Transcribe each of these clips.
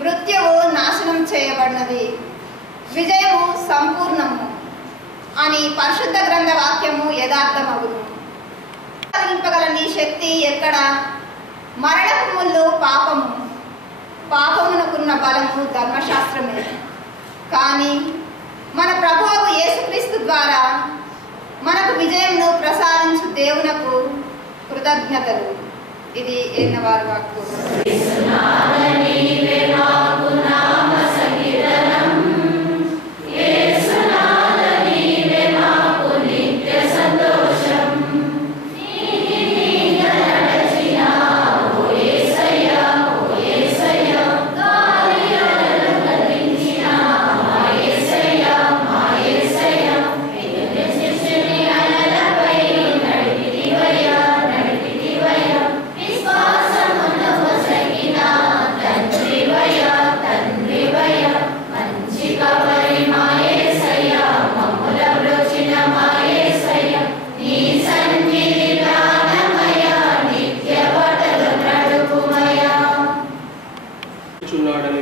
మృత్యువు నాశనం చేయబడినది, విజయము సంపూర్ణము అని పరిశుద్ధ గ్రంథ వాక్యము యథార్థమగును. కలిగింపగల నీ శక్తి ఎక్కడ? మరణపు ముళ్ళు పాపము, పాపమునకున్న బలము ధర్మశాస్త్రమే. కానీ మన ప్రభువు యేసుక్రీస్తు ద్వారా మనకు విజయమును ప్రసాదించు దేవునకు కృతజ్ఞతలు. ఇది ఎన్నవారు వాక్కు.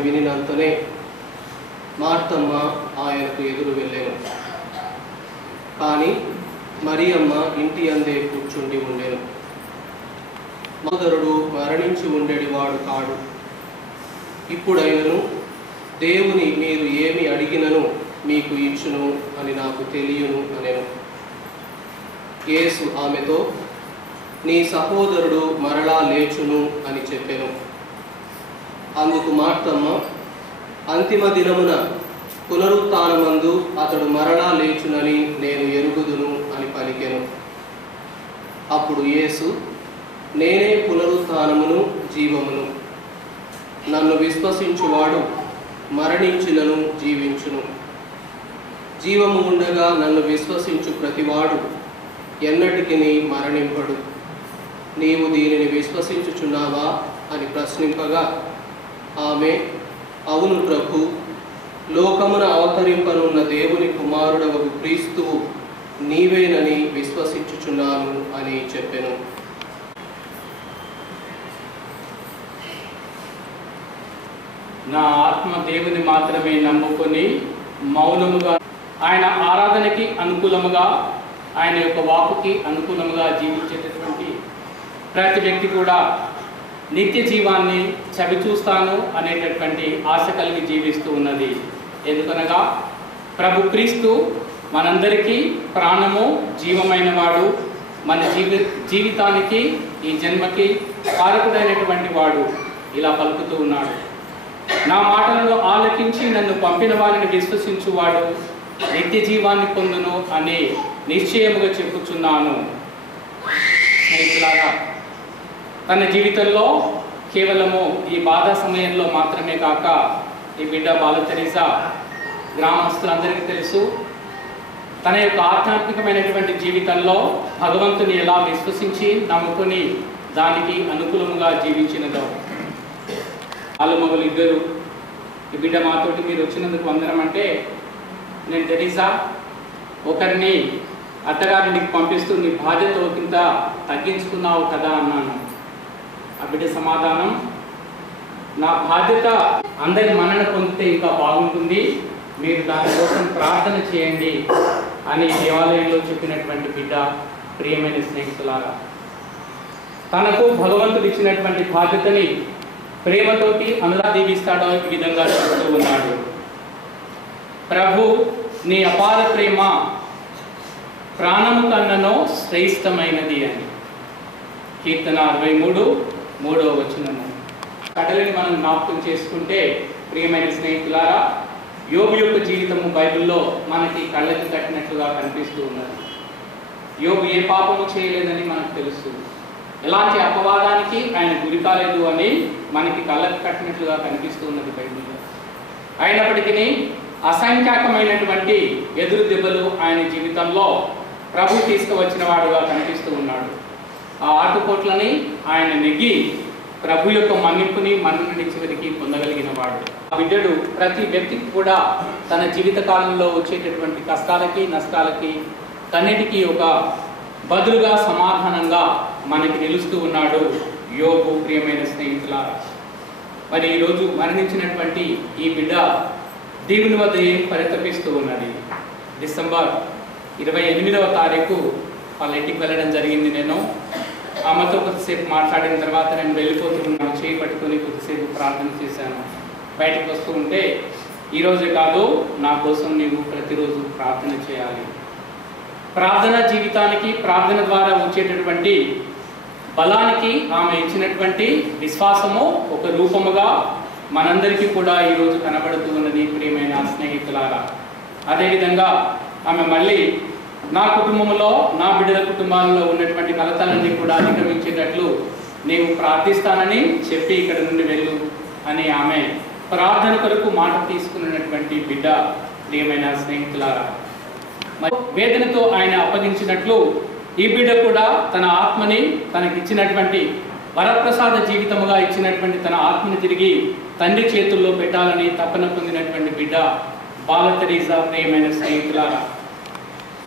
వినినంతనే మార్తమ్మ ఆయనకు ఎదురు వెళ్ళాను. కానీ మరియమ్మ ఇంటి అందే కూర్చుండి ఉండెను. సోదరుడు మరణించి ఉండేవాడు కాడు. ఇప్పుడైనను దేవుని మీరు ఏమి అడిగినను మీకు ఇచ్చును అని నాకు తెలియను అనెను. యేసు ఆమెతో, నీ సహోదరుడు మరలా లేచును అని చెప్పెను. అందుకు మార్తమ్మ, అంతిమ దినమున పునరుత్థానమందు అతడు మరలా లేచునని నేను ఎరుగుదును అని పలికెను. అప్పుడు యేసు, నేనే పునరుత్థానమును జీవమును. నన్ను విశ్వసించువాడు మరణించినను జీవించును. జీవము ఉండగా నన్ను విశ్వసించు ప్రతివాడు ఎన్నటికి మరణింపడు. నీవు దీనిని విశ్వసించుచున్నావా అని ప్రశ్నింపగా ఆమె, అవును ప్రభు, లోకమున అవతరింపనున్న దేవుని కుమారుడవు క్రీస్తువు నీవేనని విశ్వసించుచున్నాను అని చెప్పెను. నా ఆత్మ దేవుని మాత్రమే నమ్ముకొని మౌనముగా ఆయన ఆరాధనకి అనుకూలముగా, ఆయన యొక్క వాక్కుకి అనుకూలముగా జీవించేటటువంటి ప్రతి వ్యక్తి కూడా నిత్య జీవాన్ని చవిచూస్తాను అనేటటువంటి ఆశ కలిగి జీవిస్తూ ఉన్నది. ఎందుకనగా ప్రభు క్రీస్తు మనందరికీ ప్రాణము, జీవమైన వాడు, మన జీవితానికి, ఈ జన్మకి కారకుడైనటువంటి వాడు ఇలా పలుకుతూ ఉన్నాడు. నా మాటలను ఆలకించి నన్ను పంపిన వారిని విశ్వసించువాడు నిత్య జీవాన్ని పొందును అని నిశ్చయముగా చెప్పుచున్నాను. స్నేహితులారా, తన జీవితంలో కేవలము ఈ బాధ సమయంలో మాత్రమే కాక ఈ బిడ్డ బాల తెరీసా గ్రామస్తులందరికీ తెలుసు, తన యొక్క ఆధ్యాత్మికమైనటువంటి జీవితంలో భగవంతుని ఎలా విశ్వసించి నమ్ముకొని దానికి అనుకూలముగా జీవించినదో. ఆలుమగలు ఇద్దరు, ఈ బిడ్డ మాతోటి మీరు వచ్చినందుకు వందనం అంటే, నేను తెరీసా ఒకరిని అత్తగారింటికి పంపిస్తూ నీ బాధ్యత ఒకంత తగ్గించుకున్నావు కదా అన్నాను. ఆ బిడ్డ సమాధానం, నా బాధ్యత అందరి మన్నన పొందితే ఇంకా బాగుంటుంది, మీరు దానికోసం ప్రార్థన చేయండి అని దేవాలయంలో చెప్పినటువంటి బిడ్డ. ప్రియమైన స్నేహితులారా, తనకు భగవంతుడు ఇచ్చినటువంటి బాధ్యతని ప్రేమతోటి అనురాధీవిస్తాడో ఈ విధంగా చెప్తూ ఉన్నాడు. ప్రభు, నీ అపార ప్రేమ ప్రాణము కన్ననో శ్రేష్టమైనది అని. కీర్తన 63:3 వచనము. కథలని మనం జ్ఞాపకం చేసుకుంటే, ప్రియమైన స్నేహితులారా, యోబు యొక్క జీవితము బైబిల్లో మనకి కళ్ళకి కట్టినట్లుగా కనిపిస్తూ ఉన్నది. యోబు ఏ పాపము చేయలేదని మనకు తెలుస్తుంది. ఎలాంటి అపవాదానికి ఆయన గురి కాలేదు అని మనకి కళ్ళకి కట్టినట్లుగా కనిపిస్తూ ఉన్నది బైబిల్లో. అయినప్పటికీ అసంఖ్యాకమైనటువంటి ఎదురు దెబ్బలు ఆయన జీవితంలో ప్రభు తీసుకువచ్చిన వాడుగా కనిపిస్తూ ఉన్నాడు. ఆ ఆటుపోట్లని ఆయన నెగ్గి ప్రభు యొక్క మన్నింపుని మన్ననని చివరికి పొందగలిగిన వాడు. ఆ బిడ్డడు ప్రతి వ్యక్తికి కూడా తన జీవిత కాలంలో వచ్చేటటువంటి కష్టాలకి, నష్టాలకి కన్నిటికీ ఒక బదులుగా, సమాధానంగా మనకి నిలుస్తూ ఉన్నాడు యోబు. ప్రియమైన స్నేహితులారా, మరి ఈరోజు మరణించినటువంటి ఈ బిడ్డ దేవుని వద్ద ఏం పరితపిస్తూ ఉన్నది. డిసెంబర్ 28వ తారీఖు వాళ్ళ ఇంటికి వెళ్ళడం జరిగింది. నేను ఆమెతో కొద్దిసేపు మాట్లాడిన తర్వాత నేను వెళ్ళిపోతున్నాను, చేయి పట్టుకొని కొద్దిసేపు ప్రార్థన చేశాను. బయటకు వస్తూ ఉంటే ఈరోజు కాదు, నా కోసం నీవు ప్రతిరోజు ప్రార్థన చేయాలి. ప్రార్థన జీవితానికి, ప్రార్థన ద్వారా వచ్చేటటువంటి బలానికి ఆమె ఇచ్చినటువంటి విశ్వాసము ఒక రూపముగా మనందరికీ కూడా ఈరోజు కనబడుతూ ఉన్నది ప్రియమైన స్నేహితులారా. అదేవిధంగా ఆమె మళ్ళీ నా కుటుంబంలో, నా బిడ్డల కుటుంబాలలో ఉన్నటువంటి కలతలన్నీ కూడా అధిగమించేటట్లు నీవు ప్రార్థిస్తానని చెప్పి ఇక్కడ నుండి వెళ్ళు అని ఆమె ప్రార్థన కొరకు మాట తీసుకున్నటువంటి బిడ్డ ప్రియమైన స్నేహితులారా. వేదనతో ఆయన అప్పగించినట్లు ఈ బిడ్డ కూడా తన ఆత్మని, తనకిచ్చినటువంటి వరప్రసాద జీవితముగా ఇచ్చినటువంటి తన ఆత్మని తిరిగి తండ్రి చేతుల్లో పెట్టాలని తపన పొందినటువంటి బిడ్డ బాల తెరీసా. ప్రియమైన స్నేహితులారా,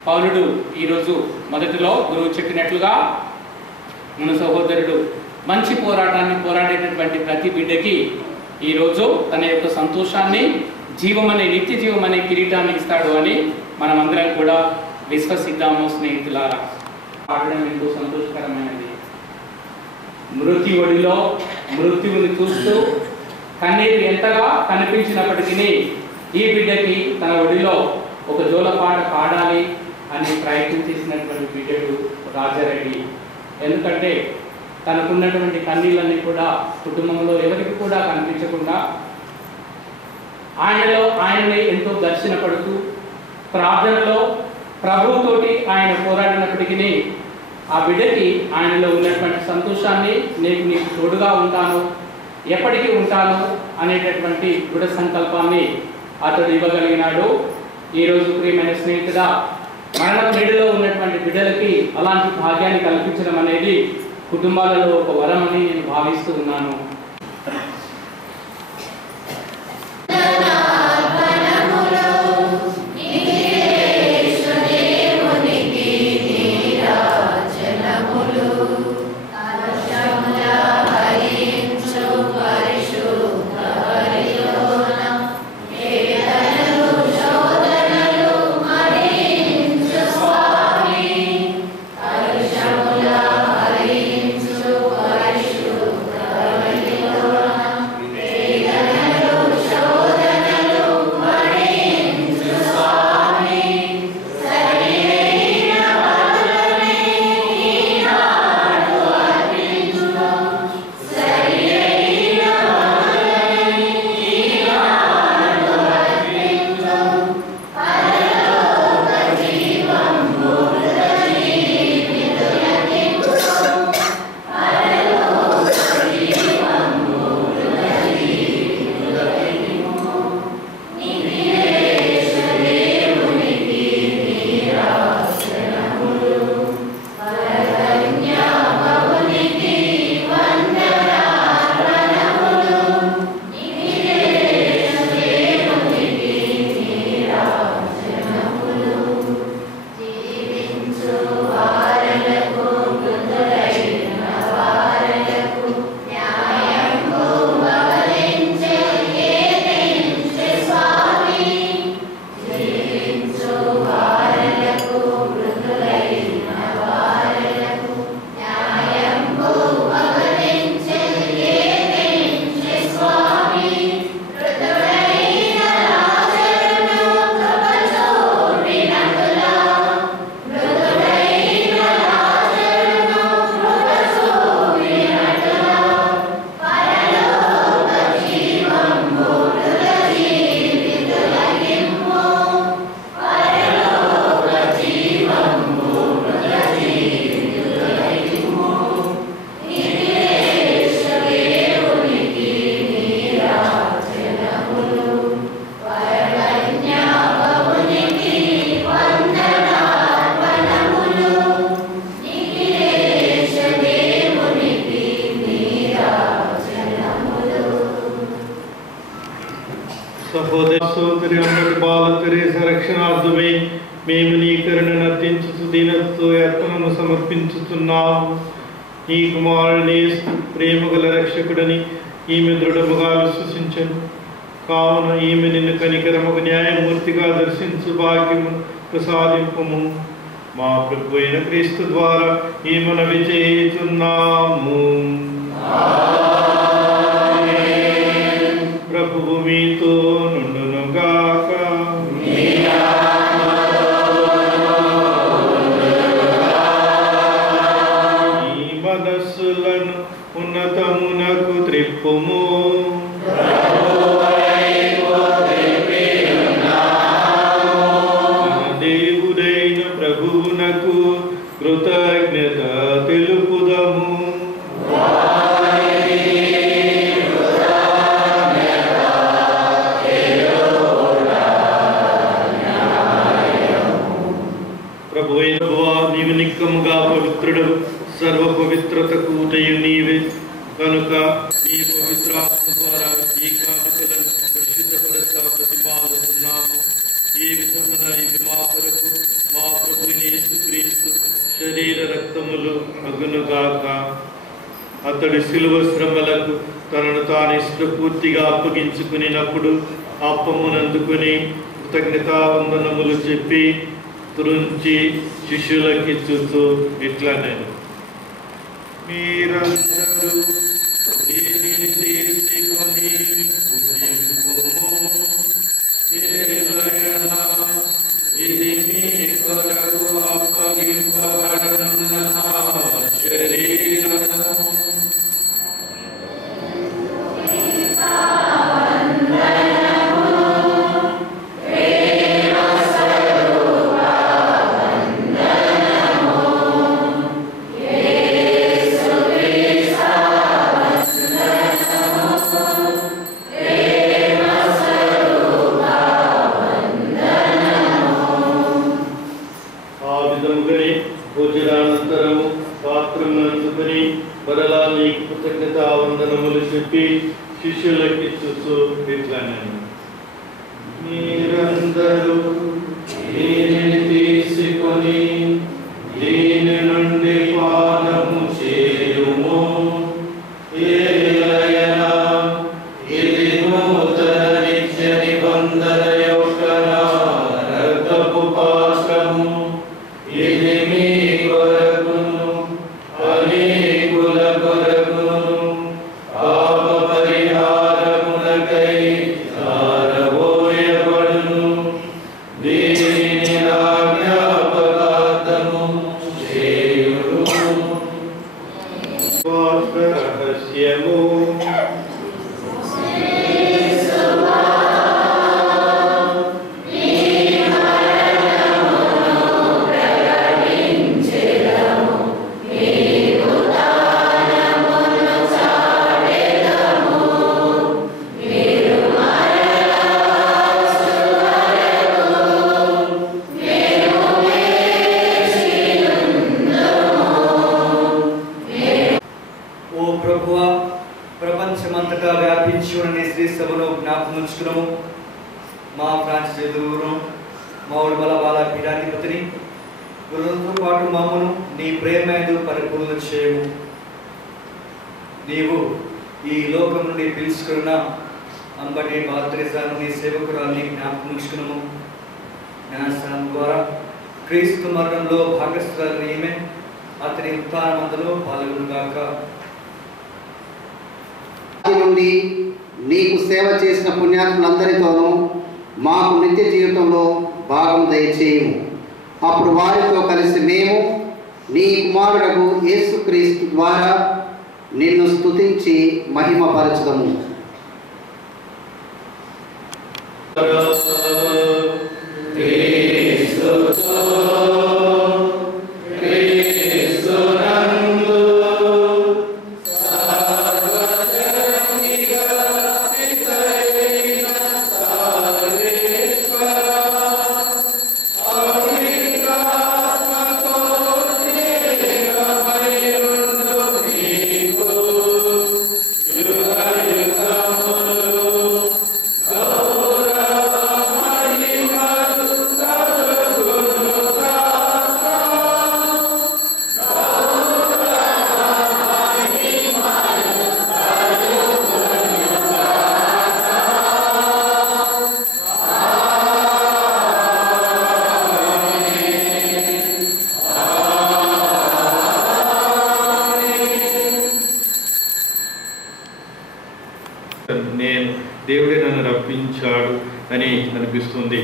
పౌలుడు ఈరోజు మొదటిలో గురువు చెప్పినట్లుగా మన సహోదరుడు మంచి పోరాటాన్ని పోరాడేటటువంటి ప్రతి బిడ్డకి ఈరోజు తన యొక్క సంతోషాన్ని, జీవమనే నిత్య జీవమనే కిరీటాన్ని ఇస్తాడు అని మనమందరం కూడా విశ్వసిద్దాము. స్నేహితులారా, పాడడం ఎంతో సంతోషకరమైనది. మృత్యు ఒడిలో మృత్యువుని చూస్తూ కన్నీరు ఎంతగా కనిపించినప్పటికీ ఈ బిడ్డకి తన ఒడిలో ఒక జోలపాట పాడాలి అని ప్రయత్నం చేసినటువంటి బిడ్డడు రాజారెడ్డి. ఎందుకంటే తనకున్నటువంటి కన్నీళ్ళన్నీ కూడా కుటుంబంలో ఎవరికి కూడా కనిపించకుండా ఆయనని ఎంతో దర్శన పడుతూ ప్రార్థనలో ప్రభువుతోటి ఆయన పోరాడినప్పటికీ ఆ బిడ్డకి ఆయనలో ఉన్నటువంటి సంతోషాన్ని, నేను నీకు తోడుగా ఉంటాను, ఎప్పటికీ ఉంటాను అనేటటువంటి దృఢ సంకల్పాన్ని అతడు ఇవ్వగలిగినాడు. ఈరోజు ప్రియమైన స్నేహితుడా, మరణ క్రీడలో ఉన్నటువంటి బిడ్డలకి అలాంటి భాగ్యాన్ని కల్పించడం అనేది కుటుంబాలలో ఒక వరం అని నేను భావిస్తూ ఉన్నాను. సహోదరి బాల తెరీసా రక్షణార్థమై మేము నీ కరుణను అర్థించుతూ దీనతో యత్నము సమర్పించుతున్నాము. నీ కుమారుని ప్రేమ గల రక్షకుడని ఈమె దృఢముగా విశ్వసించను. కావున ఈమె నిన్ను కనికరముకు న్యాయమూర్తిగా దర్శించు భాగ్యము ప్రసాదింపము. మా ప్రభు అయిన క్రీస్తు ద్వారా ఈ మనవి చేయుచున్నాము. ప్రభువు మీతో నుండునుగాక. ఈ మనస్సులను ఉన్నతమునకు త్రిప్పుము. దేవుడైన ప్రభువునకు కృతజ్ఞత తెలుపుదము. ప్రభు అయిన నీవు నిక్కముగా పవిత్రుడు, సర్వ పవిత్రతకు ఊటయు నీవే. కనుక నీ పవిత్రాత్మ ద్వారా ఈ కానుకలను పరిశుద్ధపరచ ప్రతిమాలుతున్నాము. ఏ విధమున ఇవి మా కొరకు మా ప్రభు యేసుక్రీస్తు శరీర రక్తములు అగునుగాక. అతడు శిలువ శ్రమలకు తనను తాను ఇష్టపూర్తిగా అప్పగించుకునినప్పుడు అప్పమునందుకుని కృతజ్ఞతావందనములు చెప్పి తురించి శిష్యులకిచ్చుతూ ఇట్లనెను: మీరందరూ దీనిని తీసుకొని భుజించుము. ఏలయనా ఇది మీ కొరకు అప్పగింపబడనున్న నా శరీరము. భోజనానంతరము పాత్రమునందుకుని మరలా నీకు కృతజ్ఞతావందనములు చెప్పి శిష్యులకిచ్చుచూ ఇట్లనెను: మీరందరూ దీనిని తీసుకొని దీని నుండి పానము చేయుము. ఏలయనా ఇది నూతన నిత్య నిబంధన యొక్క నా రక్తపు పాత్రము. ఇది మీ కొరకును అనేకుల కొరకును పాప పరిహారమునకై ధారపోయబడును. దీనిని నా జ్ఞాపకార్థము చేయుడు. రహస్యము. ప్రపంచమంతటా వ్యాపించి ఉన్న శ్రీ సభను జ్ఞాపకముంచుకున్నాము. మా ఫ్రాన్సిస్ ఎదురు మా ఉడమల బాల పీఠాధిపతిని గురువులతో పాటు మామను నీ ప్రేమేందు పరిపూర్ణ చేయము. నీవు ఈ లోకం నుండి పిలుచుకున్న అంబటి బాలతెరెసాను నీ సేవకురాల్ని జ్ఞాపకముంచుకున్నాము. జ్ఞానస్నానం ద్వారా క్రీస్తు మరణంలో భాగస్థురాలు ఈమె అతని ఉత్థానమందులో పాల్గొనుగాక. నుండి నీకు సేవ చేసిన పుణ్యాత్ములందరితోనూ మాకు నిత్య జీవితంలో భాగం దయచేయము. అప్పుడు వారితో కలిసి మేము నీ కుమారుడకు యేసుక్రీస్తు ద్వారా నిన్ను స్తుతించి మహిమపరచుదము. దేవుడే నన్ను రప్పించాడు అని అనిపిస్తుంది.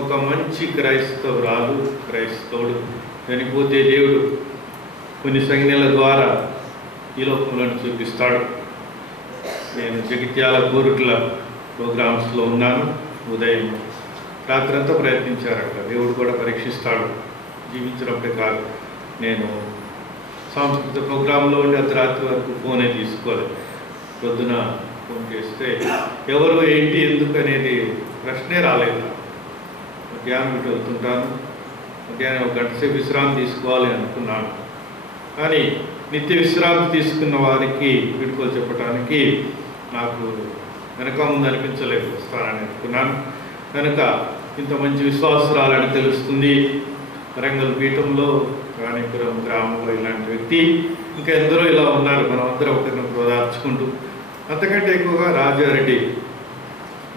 ఒక మంచి క్రైస్తవుడు చనిపోతే దేవుడు కొన్ని సంజ్ఞల ద్వారా ఈ లోకంలో చూపిస్తాడు. నేను జగిత్యాల కోరుట్ల ప్రోగ్రామ్స్లో ఉన్నాను. ఉదయం రాత్రంతా ప్రయత్నించారట. దేవుడు కూడా పరీక్షిస్తాడు. జీవించినప్పుడే కాదు. నేను సాంస్కృతిక ప్రోగ్రాంలో ఉండి అర్ధరాత్రి వరకు ఫోనే తీసుకోలేదు. పొద్దున ఫోన్ చేస్తే ఎవరు ఏంటి ఎందుకు అనేది ప్రశ్నే రాలేదు. మధ్యాహ్నం ఇటు వెళ్తుంటాను. మధ్యాహ్నం 1 గంట సేపు విశ్రాంతి తీసుకోవాలి అనుకున్నాను. కానీ నిత్య విశ్రాంతి తీసుకున్న వారికి వీడుకోలు చెప్పడానికి నాకు వెనక ముందు అనిపించలేదు. వస్తానని అనుకున్నాను. కనుక ఇంత మంచి విశ్వాసురాలని తెలుస్తుంది. వరంగల్ పీఠంలో రాణిపురం గ్రామంలో ఇలాంటి వ్యక్తి ఇంకా ఎందరో ఇలా ఉన్నారు. మనం అందరం ఒకరిని ఓదార్చుకుంటూ. అంతకంటే ఎక్కువగా రాజారెడ్డి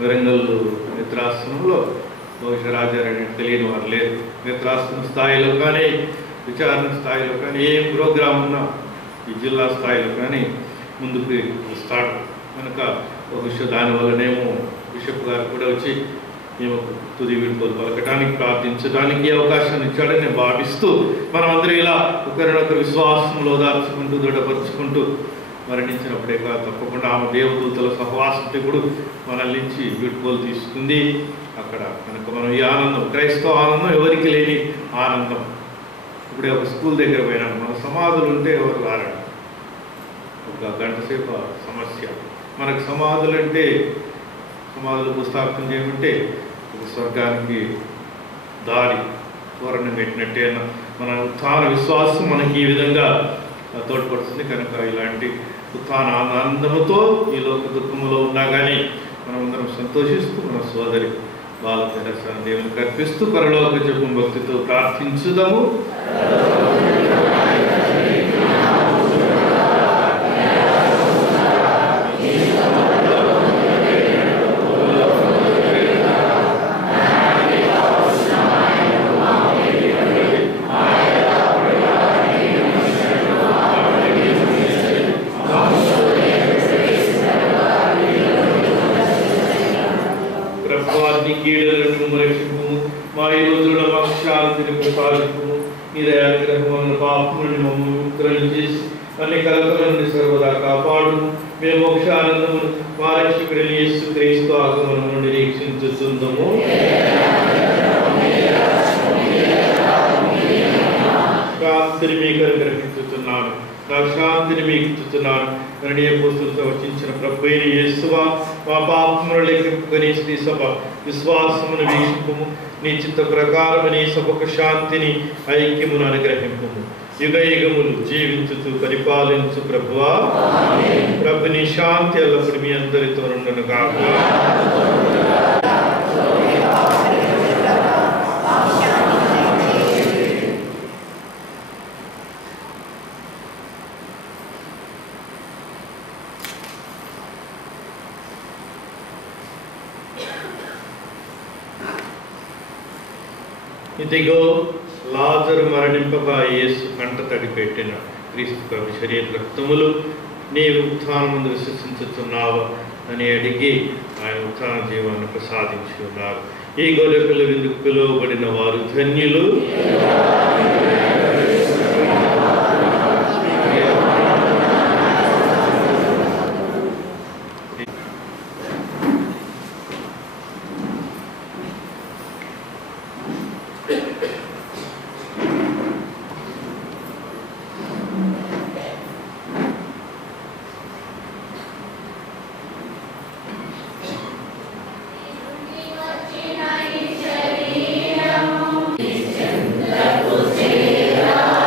వరంగల్ మిత్రాశ్రమంలో బహుశా రాజారెడ్డి తెలియని వారు లేరు. మిత్రాశ్రమ స్థాయిలో కానీ విచారణ స్థాయిలో కానీ ఏ ప్రోగ్రాం ఉన్నా ఈ జిల్లా స్థాయిలో కానీ ముందుకు వస్తాడు. కనుక బహుశా దానివల్లనేమో బిషప్ గారు కూడా వచ్చి మేము తుది వీడుకోలు పలకటానికి ప్రార్థించడానికి అవకాశాన్ని ఇచ్చాడని నేను భావిస్తూ మనమందరం ఇలా ఒకరినొకరు విశ్వాసంలో దాచుకుంటూ దృఢపరుచుకుంటూ మరణించినప్పుడే కాదు తప్పకుండా ఆమె దేవదూతల సహవాసంతో కూడా మనల్ని నుంచి వీడుకోలు తీసుకుంది అక్కడ. కనుక మనం ఈ ఆనందం, క్రైస్తవ ఆనందం ఎవరికి లేని ఆనందం. ఇప్పుడే ఒక స్కూల్ దగ్గర పోయినాను. మన సమాధులు ఉంటే ఎవరు రారండి. 1 గంట సేపు సమస్య. మనకు సమాధులు అంటే సమాధులు పుస్తకం చేయమంటే ఒక స్వర్గానికి దారి తోరణం పెట్టినట్టే మన ఉత్థాన విశ్వాసం మనకి ఈ విధంగా తోడ్పడుతుంది. కనుక ఇలాంటి ఉత్థాన ఆనందముతో ఈ లోక దుఃఖములో ఉన్నా కానీ మనమందరం సంతోషిస్తూ మన సోదరి బాల తెరసాన్ని దేవునికి అర్పిస్తూ పరలోక జపం భక్తితో ప్రార్థించుదాము. మా ఈ రోజుల్లో మాకు శాంతిని ప్రసాదింపు. మీ దయాగ్రహములను పాపములను మమ్మల్ని ముక్తులను చేసి అన్ని కలకల నుండి సర్వదా కాపాడు. మేము మోక్షానందమును మా రక్షకుడిని యేసుక్రీస్తు ఆగమనమును నిరీక్షించుచుందుము. శాంతిని మీకు అనుగ్రహించుతున్నాను, నా శాంతిని మీకు ఇచ్చుతున్నాను. రణీయ పుస్తులతో వచ్చించిన ప్రభువైన యేసువా, మా పాపమును లెక్కింపుకొని నీ సభ విశ్వాసమును వీక్షింపుము. నీ చిత్త ప్రకారము నీ సభకు శాంతిని ఐక్యమును అనుగ్రహింపుము. యుగ యుగములు జీవించుతూ పరిపాలించు ప్రభువా. ప్రభు నీ శాంతి ఎల్లప్పుడు మీ అందరితో నుండును గాక. ఇదిగో లాజరు మరణింపగా యేసు కంట తడి పెట్టిన క్రీస్తు ప్రభు శరీర రక్తములు నీ ఉత్థానమును విశ్వసించుతున్నావా అని అడిగి ఆయన ఉత్థాన జీవాన్ని ప్రసాదించి ఉన్నారు. ఈ గొర్రెపిల్ల విందుకు పిలువబడిన వారు ధన్యులు. Yeah.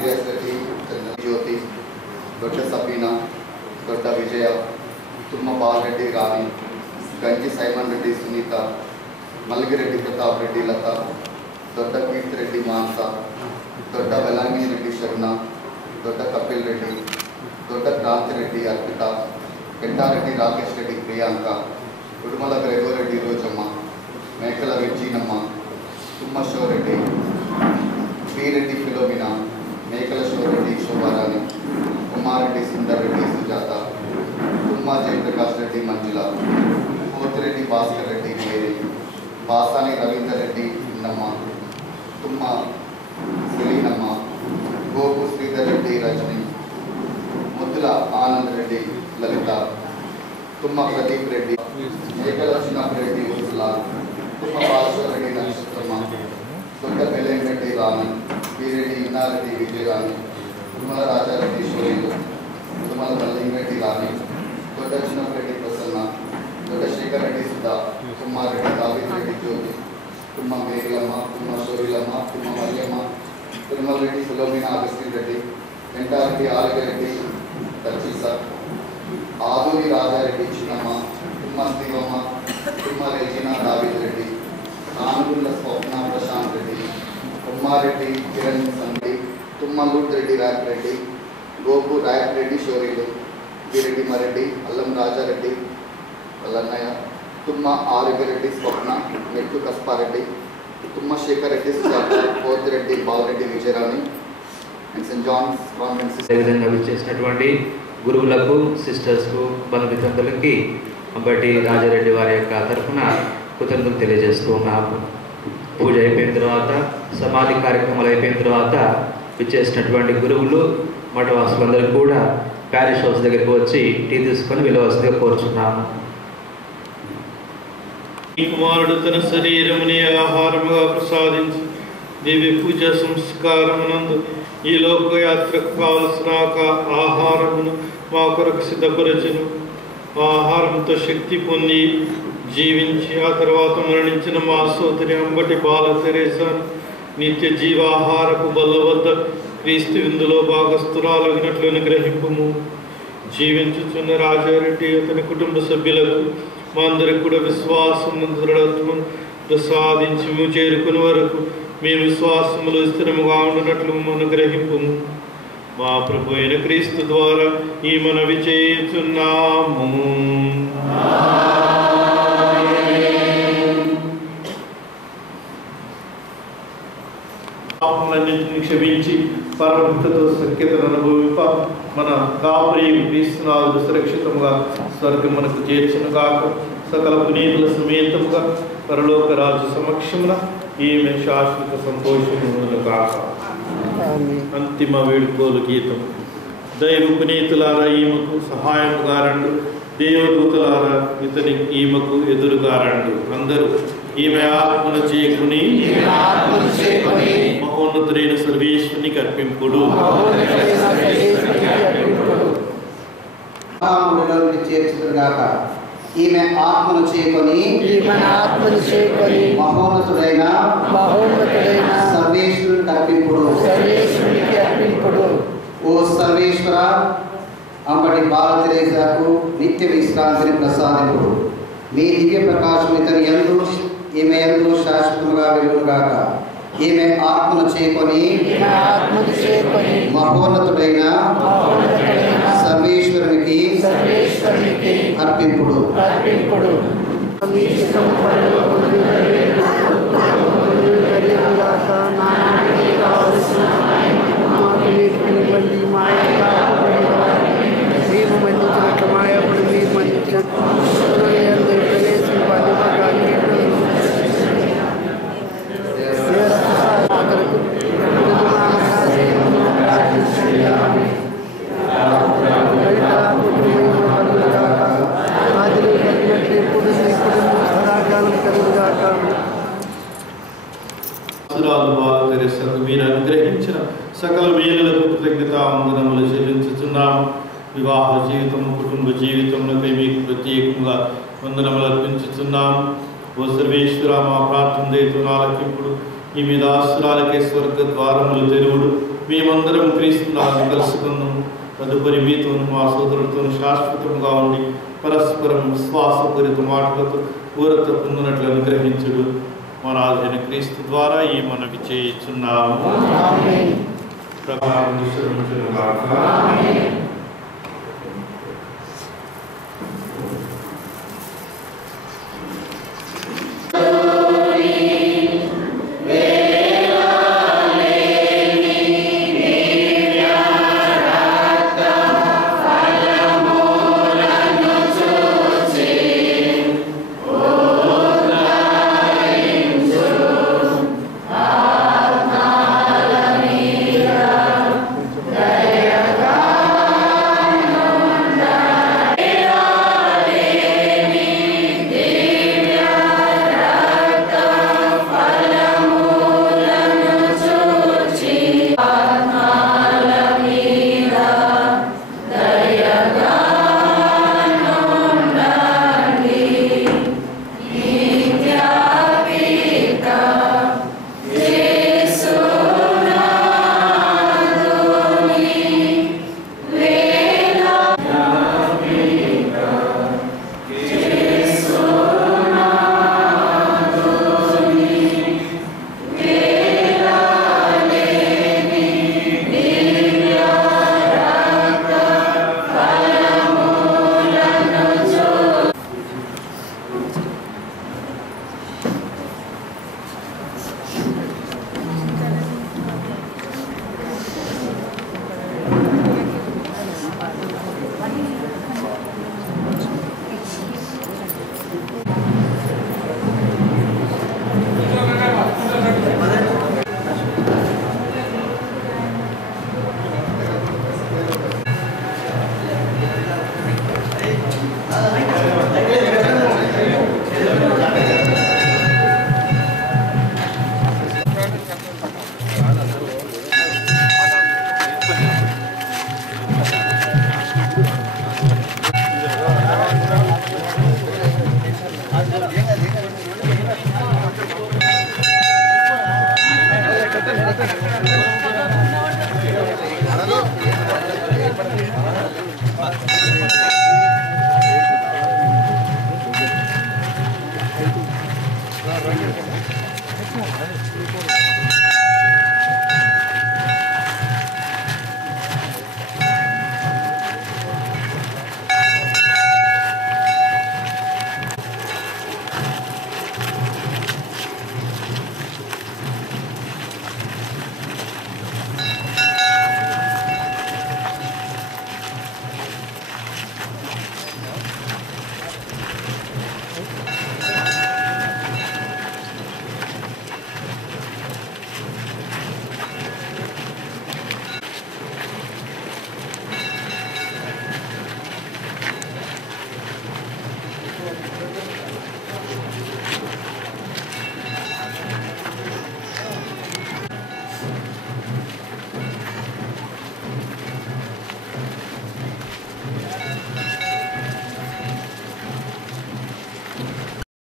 ಆಂಡ್ರಿಯಾಸ್ ರೆಡ್ಡಿ, ಜ್ಯೋತಿ, ದೊಡ್ಡ ಸಬೀನಾ, ದೊಡ್ಡ ವಿಜಯ, ತುಮ್ಮ ಬಾಲರೆಡ್ಡಿ ರಾಣಿ, ಗಂಜಿ ಸೈಮನ್ ರೆಡ್ಡಿ ಸುನೀತ, ಮಲ್ಗಿರೆಡ್ಡಿ ಪ್ರತಾಪ್ ರೆಡ್ಡಿ ಲತಾ, ದೊಡ್ಡ ಕೀರ್ತಿ ರೆಡ್ಡಿ ಮಾನಸ, ದೊಡ್ಡ ವೆಲಾಂಗಿನಿ ರೆಡ್ಡಿ ಶರಣ, ದೊಡ್ಡ ಕಪಿಲ್ ರೆಡ್ಡಿ, ದೊಡ್ಡ ಕ್ರಾಂತಿ ರೆಡ್ಡಿ ಅರ್ಪಿತಾ, ಕೆಂಟಾರೆಡ್ಡಿ ರಾಕೇಶ್ ರೆಡ್ಡಿ ಪ್ರಿಯಾಂಕ, ಉಡುಮಲ ಗ್ರೆಗೋರೆಡ್ಡಿ ರೋಜಮ್ಮ, ಮೇಕಲ ವಿಜ್ಜಿನಮ್ಮ, ತುಮ್ಮ ಶಿವರೆಡ್ಡಿ, ಬಿ ರೆಡ್ಡಿ ಫಿಲೋಮಿನಾ, ಮೇಕಲ ಶಿವರೆಡ್ಡಿ ಶೋಭಾರಾಣಿ, ಕುಮಾರೆಡ್ಡಿ ಸುಂದರ್ ರೆಡ್ಡಿ ಸುಜಾತ, ತುಮ್ಮ ಜಯಪ್ರಕಾಶ್ ರೆಡ್ಡಿ ಮಂಜುಳಾ, ಕೋತಿರೆಡ್ಡಿ ಭಾಸ್ಕರ್ ರೆಡ್ಡಿ ಮೇರಿ, ಬಾಸಾನಿ ರವೀಂದರ್ ರೆಡ್ಡಿ ಇನ್ನಮ್ಮ, ತುಮ್ಮ ಸಲೀನಮ್ಮ, ಗೋಪು ಶ್ರೀಧರ್ ರೆಡ್ಡಿ ರಜನಿ, ಮುದ್ದುಲ ಆನಂದ್ ರೆಡ್ಡಿ ಲಲಿತಾ, ತುಮ್ಮ ಪ್ರದೀಪ್ ರೆಡ್ಡಿ, ಮೇಕಲ ಚಿನ್ನಪ್ಪ ರೆಡ್ಡಿ ಉರ್ಸುಲಾ, ತುಮ್ಮ ಬಾಲಶ್ವರ ರೆಡ್ಡಿ ನಕ್ಷತ್ರಮ್ಮ, ದೊಡ್ಡ ಬೆಲೆನ್ ರೆಡ್ಡಿ ರಾಮನ್, ಬಿ ರೆಡ್ಡಿ ಇನ್ನಾರೆಡ್ಡಿ ವಿಜಯರಾಣಿ, ತುಮ್ಮಲ ರಾಜಾರೆಡ್ಡಿ ಶೋರಿಲು, ತುಮ್ಮಲ ಮಲ್ಲಿಂಗರೆಡ್ಡಿ ರಾಣಿ, ದೊಡ್ಡ ಚಿನ್ನಪ್ಪ ರೆಡ್ಡಿ ಪ್ರಸನ್ನ, ದೊಡ್ಡ ಶೇಖರ್ ರೆಡ್ಡಿ ಸುಧಾ, ತುಮ್ಮ ರೆಡ್ಡಿ ದಾವಿದ್ ರೆಡ್ಡಿ ಜ್ಯೋತಿ, ತುಮ್ಮ ಮೇಘಲಮ್ಮ, ತುಮ್ಮ ಶೋರಿಲಮ್ಮ, ತುಮ್ಮ ಮಲ್ಯಮ್ಮ, Tirumala Reddy Philomena Augustine Reddy, ವೆಂಟಾರೆಡ್ಡಿ ಆಲಗರೆಡ್ಡಿ ದರ್ಶಿಸ, ಆದೂರಿ Raja Reddy Chinnamma, ತುಮ್ಮ ಶ್ರೀವಮ್ಮ, ತುಮ್ಮ Regina ದಾವಿದ್ Reddy, ಆನುಗುಲ್ಲ Swapna Prashant Reddy, ಕುಮ್ಮಾರೆಡ್ಡಿ Kiran ಸಂಡಿ, ತುಮ್ಮ loot Reddy ರಾಯಪ್ Reddy, Gopu ರಾಯಪ್ Reddy ಶೋರಿಲು, Gireddi ಮರೆಡ್ಡಿ, Allam Raja Reddy ಅಲ್ಲನ್ನಯ್ಯ, ತುಮ್ಮ ಆರೋಗ್ಯರೆಡ್ಡಿ Swapna, ಮೆಟ್ಟು ಕಸ್ಪಾರೆಡ್ಡಿ, ತುಮ್ಮ Shekhar Reddy Sujata, Pothireddy Balareddy Vijayarani and saint John's convent విధంగా విచ్చేసినటువంటి గురువులకు, సిస్టర్స్కు, బంధుమిత్రులకి అంబటి రాజారెడ్డి వారి యొక్క తరఫున కృతజ్ఞతలు తెలియజేస్తూ ఉన్నాము. పూజ అయిపోయిన తర్వాత, సమాధి కార్యక్రమాలు అయిపోయిన తర్వాత విచ్చేసినటువంటి గురువులు, మఠవాసులందరూ కూడా ప్యారిష్ హౌస్ దగ్గరికి వచ్చి టీ తీసుకొని వెళ్ళవలసిందిగా కోరుచున్నాము. ఈ కుమారుడు తన శరీరముని ఆహారముగా ప్రసాదించి దివ్య పూజ సంస్కారమునందు ఈ లోకయాత్రకు కావలసిన ఆహారమును మా కొరకు సిద్ధపరచును. ఆహారంతో శక్తి పొంది జీవించి ఆ తర్వాత మరణించిన మా సోదరి అంబటి బాల తెరేసాను నిత్య జీవాహారపు బల్ల వద్ద క్రీస్తు విందులో భాగస్థురాలగినట్లు గ్రహింపుము. జీవించుచున్న రాజారెడ్డి అతని కుటుంబ సభ్యులకు మా అందరికి కూడా విశ్వాసం దృఢత్వం ప్రసాదించి మేము చేరుకునే వరకు మేము విశ్వాసములో స్థిరముగా ఉండినట్లు మనం గ్రహింపుము. మా ప్రభు అయిన క్రీస్తు ద్వారా ఈ మనవి చేయుచున్నాము. పాపములన్నింటినీ క్షమించి పరభక్తితో సఖ్యతను అనుభవింప మన కాపరి క్రీస్తునాథుడు సురక్షితముగా స్వర్గం మనకు చేర్చును గాక. సకల పునీతుల సమేతముగా పరలోక రాజు సమక్షమున ఈమె శాశ్వత సంతోషమును గాక. అంతిమ వేడుకోలు గీతం. దైవ పునీతులారా ఈమెకు సహాయముగా రండు, దేవదూతలారా ఈమెకు ఎదురుగా రండు. అందరూ ఈమె ఆత్మను చేకుని మహోన్నతుడైన సర్వేశ్వరునికి అర్పింపుడు. చేర్చుగాక. ఈమె ఆత్మను చేకొని మహోన్నతుడైన సర్వేశ్వరునికి అర్పింపుడు. ఓ సర్వేశ్వర, అంబటి బాల తెరేసాకు నిత్య విశ్రాంతిని ప్రసాదింపుడు. మీ దివ్య ప్రకాశం ఇతని యందు ఈమె యందు శాశ్వతముగా వెలుగుగాక. ఈమె ఆత్మను చేకొని మహోన్నతుడైన సర్వేశ్వరునికి అర్పింపుడు. మీరు అనుగ్రహించిన సకల మేలులకు కృతజ్ఞతావందనములు చెల్లించుచున్నాము. వివాహ జీవితము, కుటుంబ జీవితంలోకి మీకు ప్రత్యేకంగా వందనములు అర్పించుచున్నాము. ఓ సర్వేశ్వర, మా ప్రార్థన దయతో ఆలకింపుడు. ఈ మీద ఆశ్రాలకే స్వర్గ ద్వారములు తెరువుడు. మేమందరం క్రీస్తునాథుని కలుసుకుందాము. తదుపరి మీతోను మా సోదరులతోను శాశ్వతంగా ఉండి పరస్పరం విశ్వాసపూరిత మాటలతో పూరత పొందినట్లు అనుగ్రహించుడు. మన రాజైన క్రీస్తు ద్వారా ఈ మనవి చేయుచున్నాము.